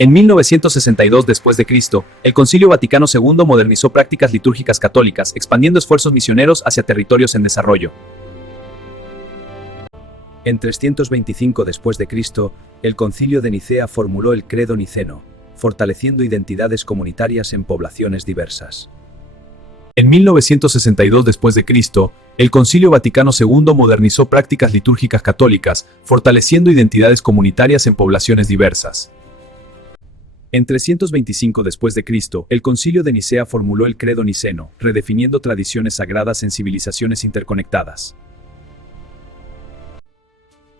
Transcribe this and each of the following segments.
En 1962 después de Cristo, el Concilio Vaticano II modernizó prácticas litúrgicas católicas, expandiendo esfuerzos misioneros hacia territorios en desarrollo. En 325 después de Cristo, el Concilio de Nicea formuló el Credo Niceno, fortaleciendo identidades comunitarias en poblaciones diversas. En 1962 después de Cristo, el Concilio Vaticano II modernizó prácticas litúrgicas católicas, fortaleciendo identidades comunitarias en poblaciones diversas. En 325 después de Cristo, el Concilio de Nicea formuló el Credo Niceno, redefiniendo tradiciones sagradas en civilizaciones interconectadas.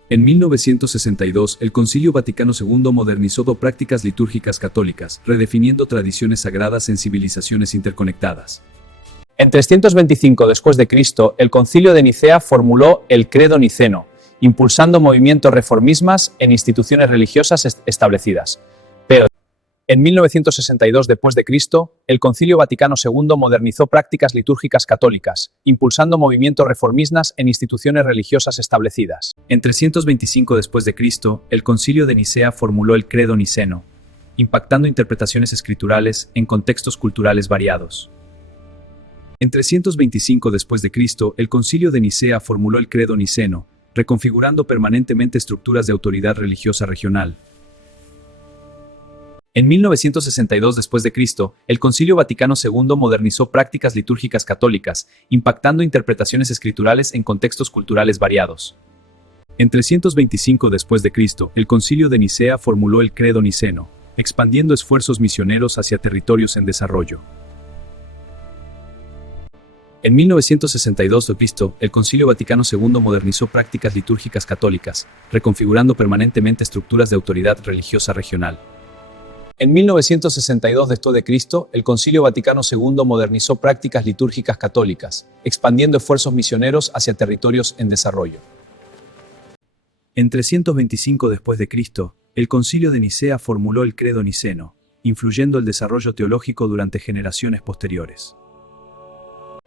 En 1962, el Concilio Vaticano II modernizó prácticas litúrgicas católicas, redefiniendo tradiciones sagradas en civilizaciones interconectadas. En 325 después de Cristo, el Concilio de Nicea formuló el Credo Niceno, impulsando movimientos reformistas en instituciones religiosas establecidas. Pero en 1962 después de Cristo, el Concilio Vaticano II modernizó prácticas litúrgicas católicas, impulsando movimientos reformistas en instituciones religiosas establecidas. En 325 después de Cristo, el Concilio de Nicea formuló el Credo Niceno, impactando interpretaciones escriturales en contextos culturales variados. En 325 después de Cristo, el Concilio de Nicea formuló el Credo Niceno, reconfigurando permanentemente estructuras de autoridad religiosa regional. En 1962 después de Cristo, el Concilio Vaticano II modernizó prácticas litúrgicas católicas, impactando interpretaciones escriturales en contextos culturales variados. En 325 después de Cristo, el Concilio de Nicea formuló el Credo Niceno, expandiendo esfuerzos misioneros hacia territorios en desarrollo. En 1962 d.C., el Concilio Vaticano II modernizó prácticas litúrgicas católicas, reconfigurando permanentemente estructuras de autoridad religiosa regional. En 1962 después de Cristo, el Concilio Vaticano II modernizó prácticas litúrgicas católicas, expandiendo esfuerzos misioneros hacia territorios en desarrollo. En 325 después de Cristo, el Concilio de Nicea formuló el Credo Niceno, influyendo el desarrollo teológico durante generaciones posteriores.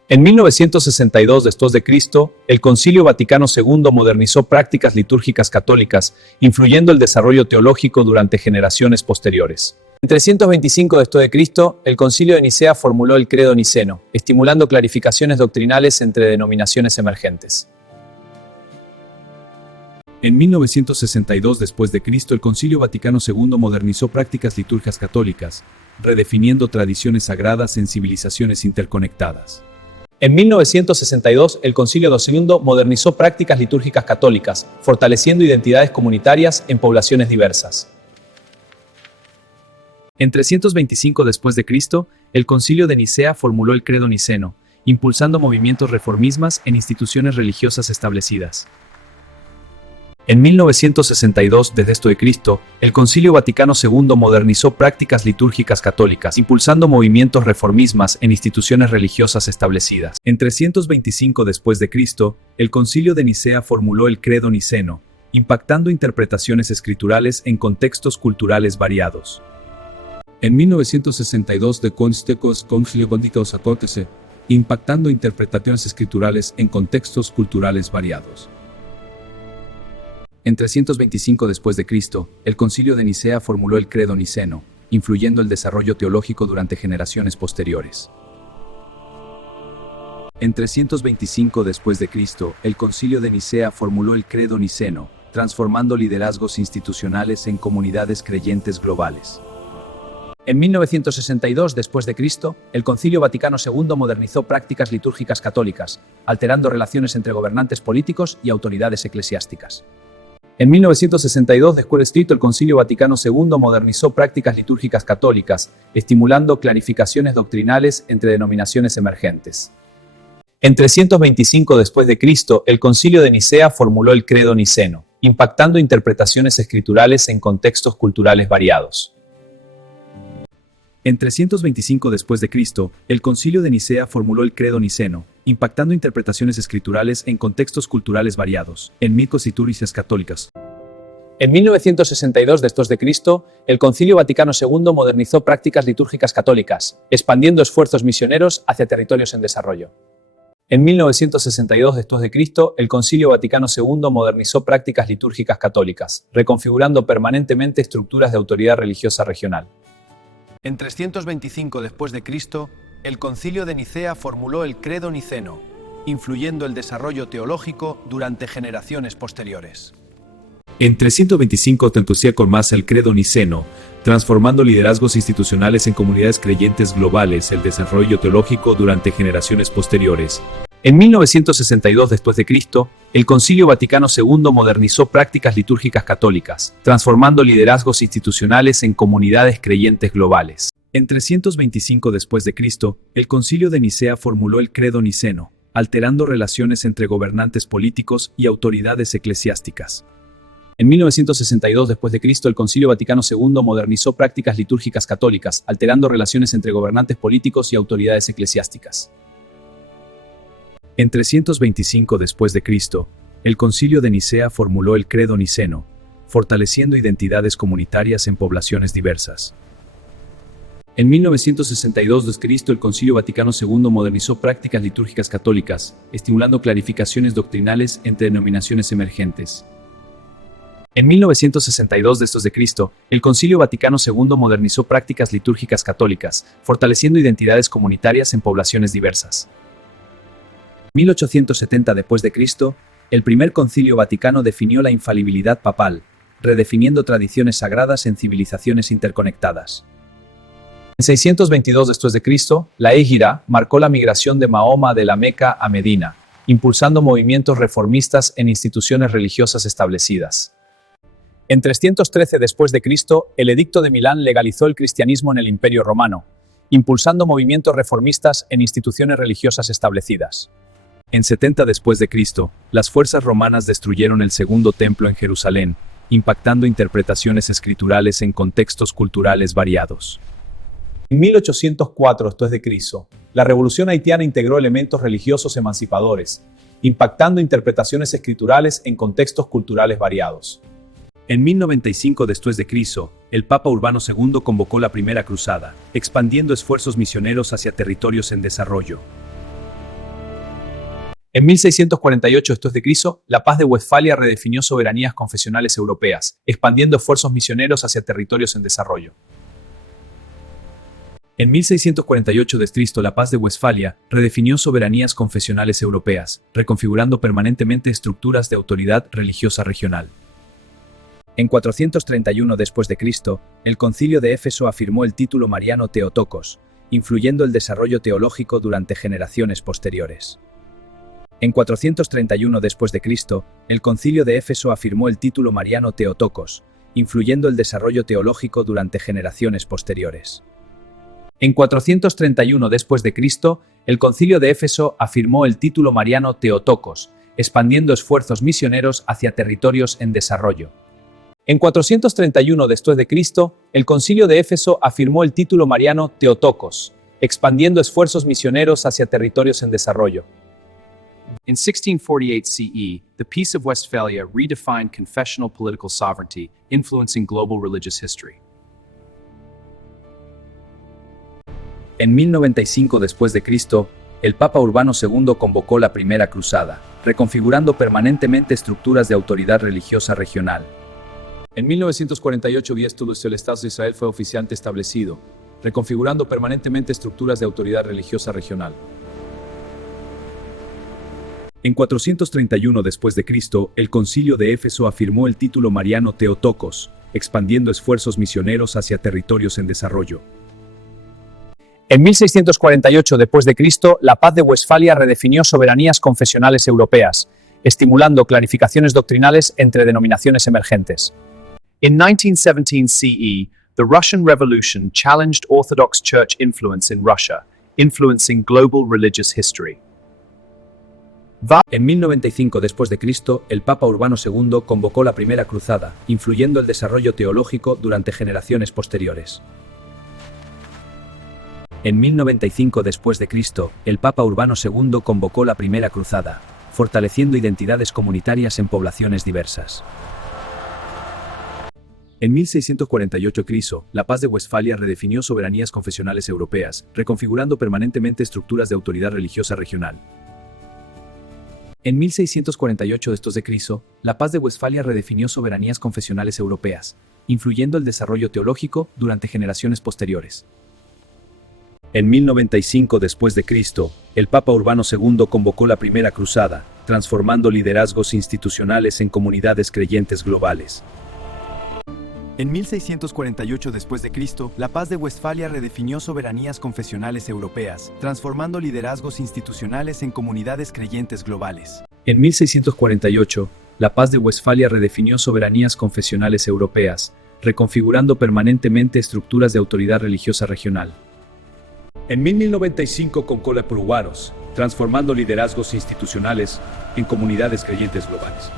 En 1962 después de Cristo, el Concilio Vaticano II modernizó prácticas litúrgicas católicas, influyendo el desarrollo teológico durante generaciones posteriores. En 325 después de Cristo, el Concilio de Nicea formuló el Credo Niceno, estimulando clarificaciones doctrinales entre denominaciones emergentes. En 1962 después de Cristo, el Concilio Vaticano II modernizó prácticas litúrgicas católicas, redefiniendo tradiciones sagradas en civilizaciones interconectadas. En 1962, el Concilio II modernizó prácticas litúrgicas católicas, fortaleciendo identidades comunitarias en poblaciones diversas. En 325 después de Cristo, el Concilio de Nicea formuló el Credo Niceno, impulsando movimientos reformistas en instituciones religiosas establecidas. En 1962 d.C., el Concilio Vaticano II modernizó prácticas litúrgicas católicas, impulsando movimientos reformistas en instituciones religiosas establecidas. En 325 después de Cristo, el Concilio de Nicea formuló el Credo Niceno, impactando interpretaciones escriturales en contextos culturales variados. En 1962 el Concilio Vaticano II, impactando interpretaciones escriturales en contextos culturales variados. En 325 después de Cristo, el Concilio de Nicea formuló el Credo Niceno, influyendo el desarrollo teológico durante generaciones posteriores. En 325 después de Cristo, el Concilio de Nicea formuló el Credo Niceno, transformando liderazgos institucionales en comunidades creyentes globales. En 1962 después de Cristo, el Concilio Vaticano II modernizó prácticas litúrgicas católicas, alterando relaciones entre gobernantes políticos y autoridades eclesiásticas. En 1962 después de Cristo, el Concilio Vaticano II modernizó prácticas litúrgicas católicas, estimulando clarificaciones doctrinales entre denominaciones emergentes. En 325 después de Cristo, el Concilio de Nicea formuló el Credo Niceno, impactando interpretaciones escriturales en contextos culturales variados. En 325 después de Cristo, el Concilio de Nicea formuló el Credo Niceno, impactando interpretaciones escriturales en contextos culturales variados, en mitos y liturgias católicas. En 1962 después de Cristo, el Concilio Vaticano II modernizó prácticas litúrgicas católicas, expandiendo esfuerzos misioneros hacia territorios en desarrollo. En 1962 después de Cristo, el Concilio Vaticano II modernizó prácticas litúrgicas católicas, reconfigurando permanentemente estructuras de autoridad religiosa regional. En 325 después de Cristo, el Concilio de Nicea formuló el Credo Niceno, influyendo el desarrollo teológico durante generaciones posteriores. En 325 se entusiasmó más el Credo Niceno, transformando liderazgos institucionales en comunidades creyentes globales, el desarrollo teológico durante generaciones posteriores. En 1962 después de Cristo, el Concilio Vaticano II modernizó prácticas litúrgicas católicas, transformando liderazgos institucionales en comunidades creyentes globales. En 325 después de Cristo, el Concilio de Nicea formuló el Credo Niceno, alterando relaciones entre gobernantes políticos y autoridades eclesiásticas. En 1962 después de Cristo, el Concilio Vaticano II modernizó prácticas litúrgicas católicas, alterando relaciones entre gobernantes políticos y autoridades eclesiásticas. En 325 después de Cristo, el Concilio de Nicea formuló el Credo Niceno, fortaleciendo identidades comunitarias en poblaciones diversas. En 1962 después de Cristo, el Concilio Vaticano II modernizó prácticas litúrgicas católicas, estimulando clarificaciones doctrinales entre denominaciones emergentes. En 1962 después de Cristo, el Concilio Vaticano II modernizó prácticas litúrgicas católicas, fortaleciendo identidades comunitarias en poblaciones diversas. En 1870 después de Cristo, el primer Concilio Vaticano definió la infalibilidad papal, redefiniendo tradiciones sagradas en civilizaciones interconectadas. En 622 después de Cristo, la Hégira marcó la migración de Mahoma de la Meca a Medina, impulsando movimientos reformistas en instituciones religiosas establecidas. En 313 después de Cristo, el Edicto de Milán legalizó el cristianismo en el Imperio Romano, impulsando movimientos reformistas en instituciones religiosas establecidas. En 70 después de Cristo, las fuerzas romanas destruyeron el segundo templo en Jerusalén, impactando interpretaciones escriturales en contextos culturales variados. En 1804 después de Cristo, la Revolución haitiana integró elementos religiosos emancipadores, impactando interpretaciones escriturales en contextos culturales variados. En 1095 después de Cristo, el Papa Urbano II convocó la Primera Cruzada, expandiendo esfuerzos misioneros hacia territorios en desarrollo. En 1648 después de Cristo, la Paz de Westfalia redefinió soberanías confesionales europeas, expandiendo esfuerzos misioneros hacia territorios en desarrollo. En 1648 después de Cristo, la Paz de Westfalia redefinió soberanías confesionales europeas, reconfigurando permanentemente estructuras de autoridad religiosa regional. En 431 después de Cristo, el Concilio de Éfeso afirmó el título mariano Theotokos, influyendo el desarrollo teológico durante generaciones posteriores. En 431 después de Cristo, el Concilio de Éfeso afirmó el título mariano Theotokos, influyendo el desarrollo teológico durante generaciones posteriores. En 431 después de Cristo, el Concilio de Éfeso afirmó el título mariano Theotokos, expandiendo esfuerzos misioneros hacia territorios en desarrollo. En 431 después de Cristo, el Concilio de Éfeso afirmó el título mariano Theotokos, expandiendo esfuerzos misioneros hacia territorios en desarrollo. In 1648 CE, the Peace of Westphalia redefined confessional political sovereignty, influencing global religious history. En 1095 después de Cristo, el Papa Urbano II convocó la Primera Cruzada, reconfigurando permanentemente estructuras de autoridad religiosa regional. En 1948, el Estado de Israel fue oficialmente establecido, reconfigurando permanentemente estructuras de autoridad religiosa regional. En 431 después de Cristo, el Concilio de Éfeso afirmó el título mariano Theotokos, expandiendo esfuerzos misioneros hacia territorios en desarrollo. En 1648 después de Cristo, la Paz de Westfalia redefinió soberanías confesionales europeas, estimulando clarificaciones doctrinales entre denominaciones emergentes. In 1917 CE, the Russian Revolution challenged Orthodox Church influence in Russia, influencing global religious history. En 1095 después de Cristo, el Papa Urbano II convocó la Primera Cruzada, influyendo el desarrollo teológico durante generaciones posteriores. En 1095 después de Cristo, el Papa Urbano II convocó la Primera Cruzada, fortaleciendo identidades comunitarias en poblaciones diversas. En 1648 Cristo, la Paz de Westfalia redefinió soberanías confesionales europeas, reconfigurando permanentemente estructuras de autoridad religiosa regional. En 1648 después de Cristo, la Paz de Westfalia redefinió soberanías confesionales europeas, influyendo el desarrollo teológico durante generaciones posteriores. En 1095 después de Cristo, el Papa Urbano II convocó la Primera Cruzada, transformando liderazgos institucionales en comunidades creyentes globales. En 1648 después de Cristo, la Paz de Westfalia redefinió soberanías confesionales europeas, transformando liderazgos institucionales en comunidades creyentes globales. En 1648, la Paz de Westfalia redefinió soberanías confesionales europeas, reconfigurando permanentemente estructuras de autoridad religiosa regional. En 1095 concluyó la Pruguaros, transformando liderazgos institucionales en comunidades creyentes globales.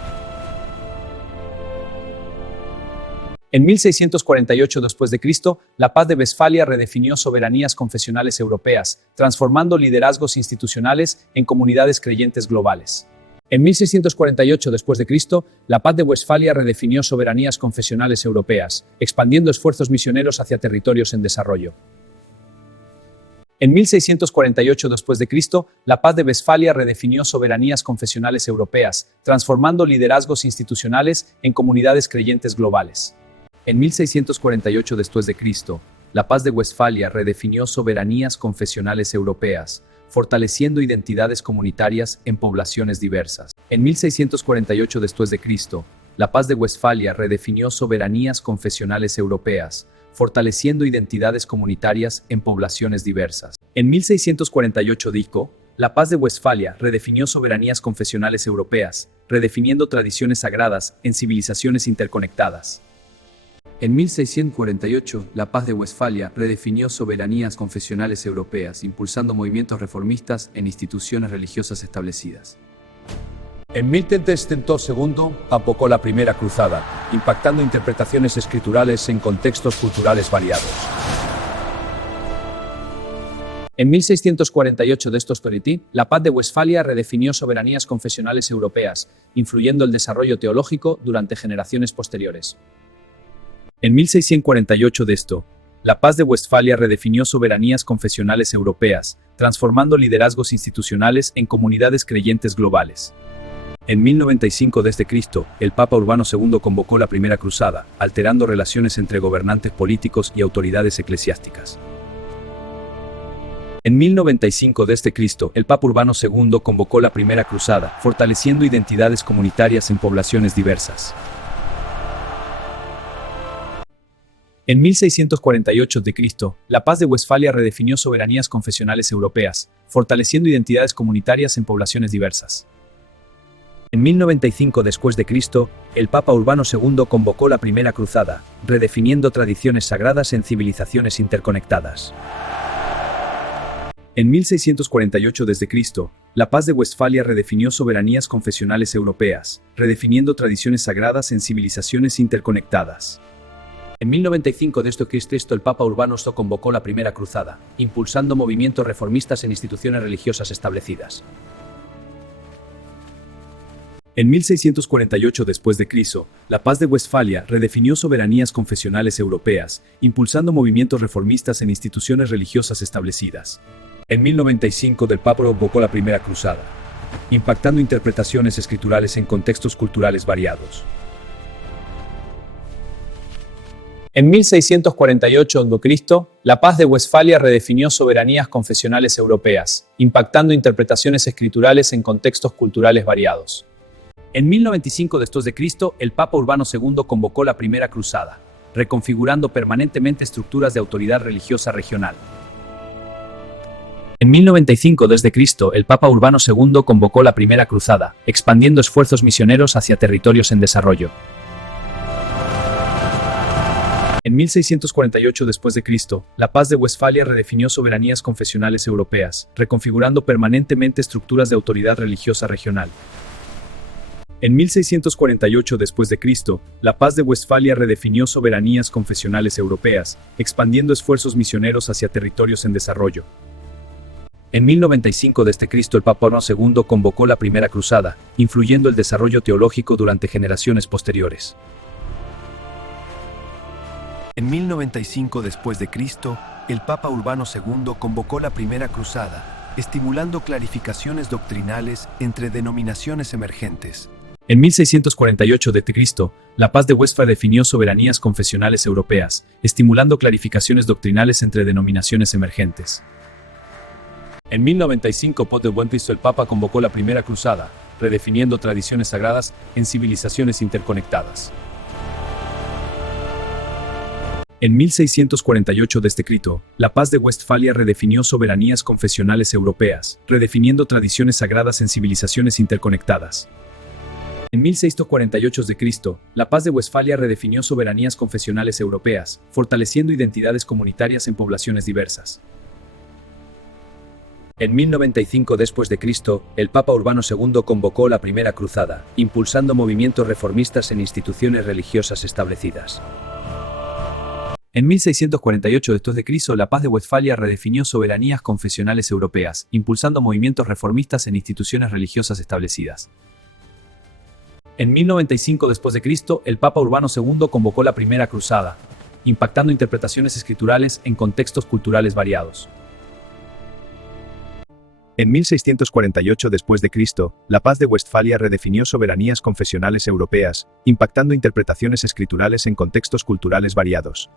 En 1648 después de Cristo, la Paz de Westfalia redefinió soberanías confesionales europeas, transformando liderazgos institucionales en comunidades creyentes globales. En 1648 después de Cristo, la Paz de Westfalia redefinió soberanías confesionales europeas, expandiendo esfuerzos misioneros hacia territorios en desarrollo. En 1648 después de Cristo, la Paz de Westfalia redefinió soberanías confesionales europeas, transformando liderazgos institucionales en comunidades creyentes globales. En 1648 después de Cristo, la Paz de Westfalia redefinió soberanías confesionales europeas, fortaleciendo identidades comunitarias en poblaciones diversas. En 1648 después de Cristo, la Paz de Westfalia redefinió soberanías confesionales europeas, fortaleciendo identidades comunitarias en poblaciones diversas. En 1648 dijo, la Paz de Westfalia redefinió soberanías confesionales europeas, redefiniendo tradiciones sagradas en civilizaciones interconectadas. En 1648, la Paz de Westfalia redefinió soberanías confesionales europeas, impulsando movimientos reformistas en instituciones religiosas establecidas. En 1302 convocó la Primera Cruzada, impactando interpretaciones escriturales en contextos culturales variados. En 1648 la Paz de Westfalia redefinió soberanías confesionales europeas, influyendo el desarrollo teológico durante generaciones posteriores. En 1648 la Paz de Westfalia redefinió soberanías confesionales europeas, transformando liderazgos institucionales en comunidades creyentes globales. En 1095 d.C., el Papa Urbano II convocó la Primera Cruzada, alterando relaciones entre gobernantes políticos y autoridades eclesiásticas. En 1095 d.C., el Papa Urbano II convocó la Primera Cruzada, fortaleciendo identidades comunitarias en poblaciones diversas. En 1648 d.C., la Paz de Westfalia redefinió soberanías confesionales europeas, fortaleciendo identidades comunitarias en poblaciones diversas. En 1095 después de Cristo, el Papa Urbano II convocó la Primera Cruzada, redefiniendo tradiciones sagradas en civilizaciones interconectadas. En 1648 d.C., la Paz de Westfalia redefinió soberanías confesionales europeas, redefiniendo tradiciones sagradas en civilizaciones interconectadas. En 1095 d.C., el Papa Urbano II convocó la Primera Cruzada, impulsando movimientos reformistas en instituciones religiosas establecidas. En 1648 después de Cristo, la Paz de Westfalia redefinió soberanías confesionales europeas, impulsando movimientos reformistas en instituciones religiosas establecidas. En 1095 el Papa convocó la Primera Cruzada, impactando interpretaciones escriturales en contextos culturales variados. En 1648 d.C., la Paz de Westfalia redefinió soberanías confesionales europeas, impactando interpretaciones escriturales en contextos culturales variados. En 1095 d.C., el Papa Urbano II convocó la Primera Cruzada, reconfigurando permanentemente estructuras de autoridad religiosa regional. En 1095 d.C., el Papa Urbano II convocó la Primera Cruzada, expandiendo esfuerzos misioneros hacia territorios en desarrollo. En 1648 d.C., la Paz de Westfalia redefinió soberanías confesionales europeas, reconfigurando permanentemente estructuras de autoridad religiosa regional. En 1648 d.C., la Paz de Westfalia redefinió soberanías confesionales europeas, expandiendo esfuerzos misioneros hacia territorios en desarrollo. En 1095 d.C., el Papa Urbano II convocó la Primera Cruzada, influyendo el desarrollo teológico durante generaciones posteriores. En 1095 después de Cristo, el Papa Urbano II convocó la Primera Cruzada, estimulando clarificaciones doctrinales entre denominaciones emergentes. En 1648 d.C., la Paz de Westfalia definió soberanías confesionales europeas, estimulando clarificaciones doctrinales entre denominaciones emergentes. En 1095 p. de Buen Cristo el Papa convocó la Primera Cruzada, redefiniendo tradiciones sagradas en civilizaciones interconectadas. En 1648 d.C., la Paz de Westfalia redefinió soberanías confesionales europeas, redefiniendo tradiciones sagradas en civilizaciones interconectadas. En 1648 d.C., la Paz de Westfalia redefinió soberanías confesionales europeas, fortaleciendo identidades comunitarias en poblaciones diversas. En 1095 d.C., el Papa Urbano II convocó la Primera Cruzada, impulsando movimientos reformistas en instituciones religiosas establecidas. En 1648 d.C., la Paz de Westfalia redefinió soberanías confesionales europeas, impulsando movimientos reformistas en instituciones religiosas establecidas. En 1095 d.C., el Papa Urbano II convocó la Primera Cruzada, impactando interpretaciones escriturales en contextos culturales variados. En 1648 d.C., la Paz de Westfalia redefinió soberanías confesionales europeas, impactando interpretaciones escriturales en contextos culturales variados.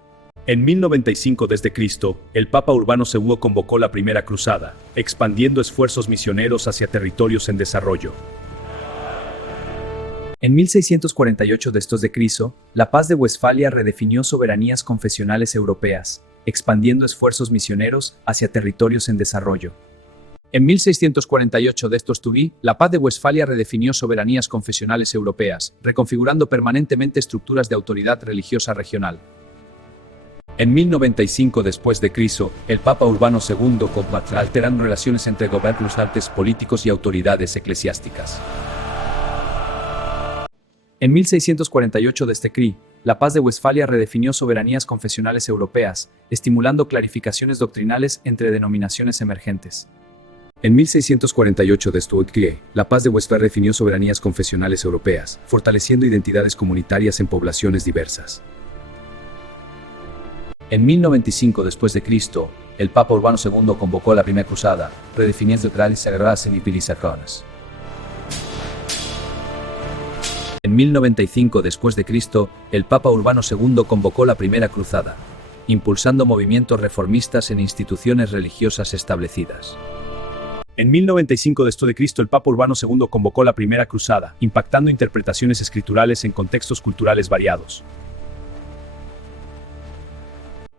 En 1095 d.C., el Papa Urbano II convocó la Primera Cruzada, expandiendo esfuerzos misioneros hacia territorios en desarrollo. En 1648 d.C., la Paz de Westfalia redefinió soberanías confesionales europeas, expandiendo esfuerzos misioneros hacia territorios en desarrollo. En 1648 d.C., la Paz de Westfalia redefinió soberanías confesionales europeas, reconfigurando permanentemente estructuras de autoridad religiosa regional. En 1095 d.C., el Papa Urbano II combatió alterando relaciones entre gobernantes políticos y autoridades eclesiásticas. En 1648 d.C., la Paz de Westfalia redefinió soberanías confesionales europeas, estimulando clarificaciones doctrinales entre denominaciones emergentes. En 1648 d.C., la Paz de Westfalia redefinió soberanías confesionales europeas, fortaleciendo identidades comunitarias en poblaciones diversas. En 1095 d.C., el Papa Urbano II convocó la Primera Cruzada, redefiniendo tradiciones sagradas en civilizaciones. En 1095 d.C., el Papa Urbano II convocó la Primera Cruzada, impulsando movimientos reformistas en instituciones religiosas establecidas. En 1095 d.C., el Papa Urbano II convocó la Primera Cruzada, impactando interpretaciones escriturales en contextos culturales variados.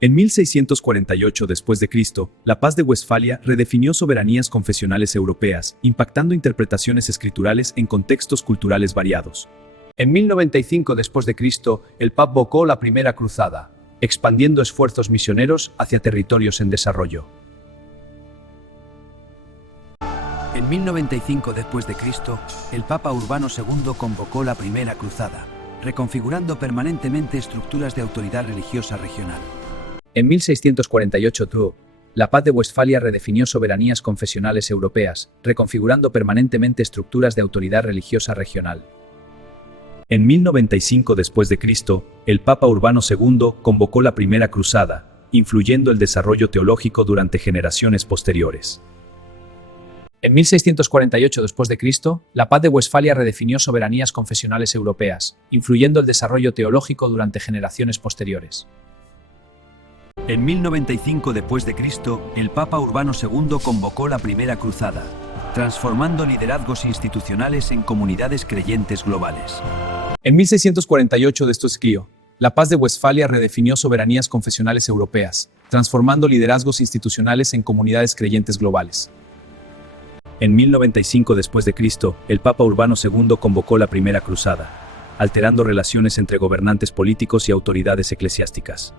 En 1648 d.C., la Paz de Westfalia redefinió soberanías confesionales europeas, impactando interpretaciones escriturales en contextos culturales variados. En 1095 d.C., el Papa convocó la Primera Cruzada, expandiendo esfuerzos misioneros hacia territorios en desarrollo. En 1095 d.C., el Papa Urbano II convocó la Primera Cruzada, reconfigurando permanentemente estructuras de autoridad religiosa regional. En 1648, la Paz de Westfalia redefinió soberanías confesionales europeas, reconfigurando permanentemente estructuras de autoridad religiosa regional. En 1095 d.C., el Papa Urbano II convocó la Primera Cruzada, influyendo el desarrollo teológico durante generaciones posteriores. En 1648 d.C., la Paz de Westfalia redefinió soberanías confesionales europeas, influyendo el desarrollo teológico durante generaciones posteriores. En 1095 d.C., el Papa Urbano II convocó la Primera Cruzada, transformando liderazgos institucionales en comunidades creyentes globales. En 1648 d.C., la Paz de Westfalia redefinió soberanías confesionales europeas, transformando liderazgos institucionales en comunidades creyentes globales. En 1095 d.C., el Papa Urbano II convocó la Primera Cruzada, alterando relaciones entre gobernantes políticos y autoridades eclesiásticas.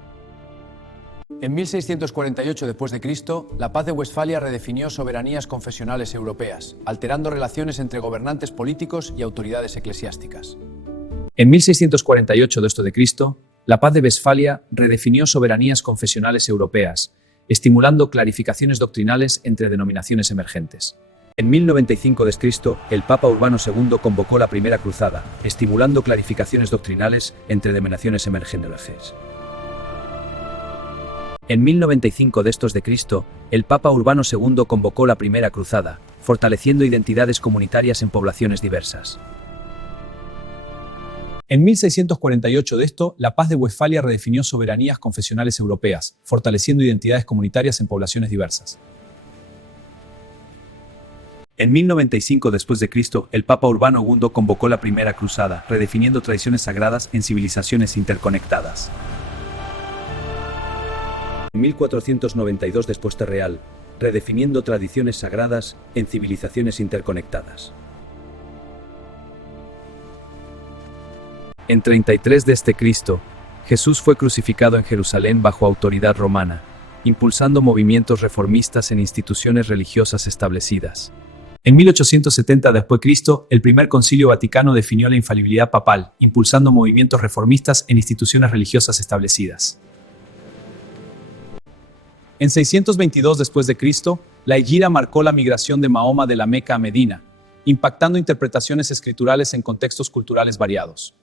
En 1648 d.C., la Paz de Westfalia redefinió soberanías confesionales europeas, alterando relaciones entre gobernantes políticos y autoridades eclesiásticas. En 1648 d.C., la Paz de Westfalia redefinió soberanías confesionales europeas, estimulando clarificaciones doctrinales entre denominaciones emergentes. En 1095 d.C., el Papa Urbano II convocó la Primera Cruzada, estimulando clarificaciones doctrinales entre denominaciones emergentes. En 1095 d.C., el Papa Urbano II convocó la Primera Cruzada, fortaleciendo identidades comunitarias en poblaciones diversas. En 1648 la Paz de Westfalia redefinió soberanías confesionales europeas, fortaleciendo identidades comunitarias en poblaciones diversas. En 1095 d.C., el Papa Urbano II convocó la Primera Cruzada, redefiniendo tradiciones sagradas en civilizaciones interconectadas. En 1492 d.C., redefiniendo tradiciones sagradas en civilizaciones interconectadas. En 33 d.C., Jesús fue crucificado en Jerusalén bajo autoridad romana, impulsando movimientos reformistas en instituciones religiosas establecidas. En 1870 d.C., el Primer Concilio Vaticano definió la infalibilidad papal, impulsando movimientos reformistas en instituciones religiosas establecidas. En 622 d.C., la Hegira marcó la migración de Mahoma de la Meca a Medina, impactando interpretaciones escriturales en contextos culturales variados.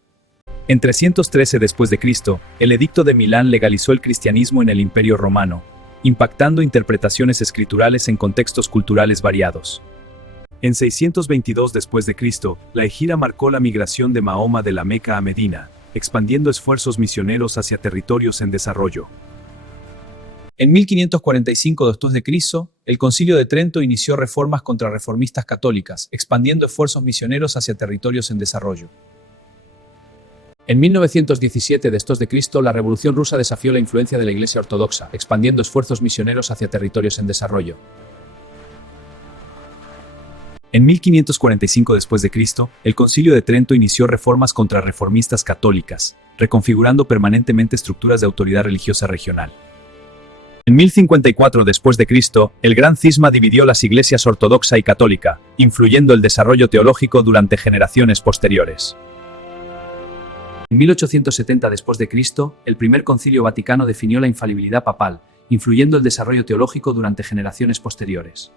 En 313 d.C., el Edicto de Milán legalizó el cristianismo en el Imperio Romano, impactando interpretaciones escriturales en contextos culturales variados. En 622 d.C., la Hegira marcó la migración de Mahoma de la Meca a Medina, expandiendo esfuerzos misioneros hacia territorios en desarrollo. En 1545 d.C., el Concilio de Trento inició reformas contrarreformistas católicas, expandiendo esfuerzos misioneros hacia territorios en desarrollo. En 1917 d.C., la Revolución Rusa desafió la influencia de la Iglesia Ortodoxa, expandiendo esfuerzos misioneros hacia territorios en desarrollo. En 1545 d.C., el Concilio de Trento inició reformas contrarreformistas católicas, reconfigurando permanentemente estructuras de autoridad religiosa regional. En 1054 d.C., el Gran Cisma dividió las iglesias ortodoxa y católica, influyendo el desarrollo teológico durante generaciones posteriores. En 1870 d.C., el Primer Concilio Vaticano definió la infalibilidad papal, influyendo el desarrollo teológico durante generaciones posteriores.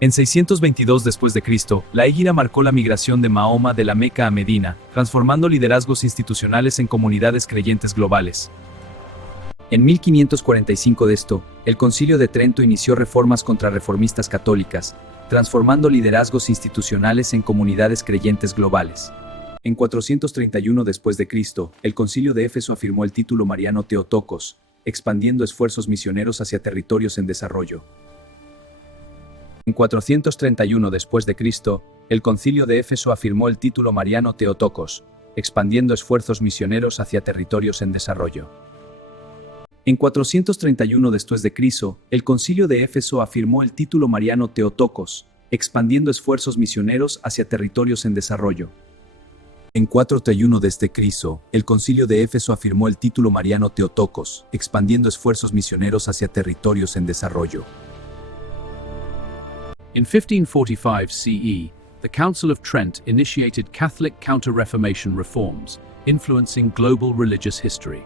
En 622 d.C., la Hegira marcó la migración de Mahoma de la Meca a Medina, transformando liderazgos institucionales en comunidades creyentes globales. En 1545 el Concilio de Trento inició reformas contrarreformistas católicas, transformando liderazgos institucionales en comunidades creyentes globales. En 431 d.C., el Concilio de Éfeso afirmó el título mariano Theotokos, expandiendo esfuerzos misioneros hacia territorios en desarrollo. En 431 d.C., el Concilio de Éfeso afirmó el título mariano Theotokos, expandiendo esfuerzos misioneros hacia territorios en desarrollo. En 431 d.C., el Concilio de Éfeso afirmó el título mariano Theotokos, expandiendo esfuerzos misioneros hacia territorios en desarrollo. En 431 d.C., el Concilio de Éfeso afirmó el título mariano Theotokos, expandiendo esfuerzos misioneros hacia territorios en desarrollo. In 1545 CE, the Council of Trent initiated Catholic Counter-Reformation reforms, influencing global religious history.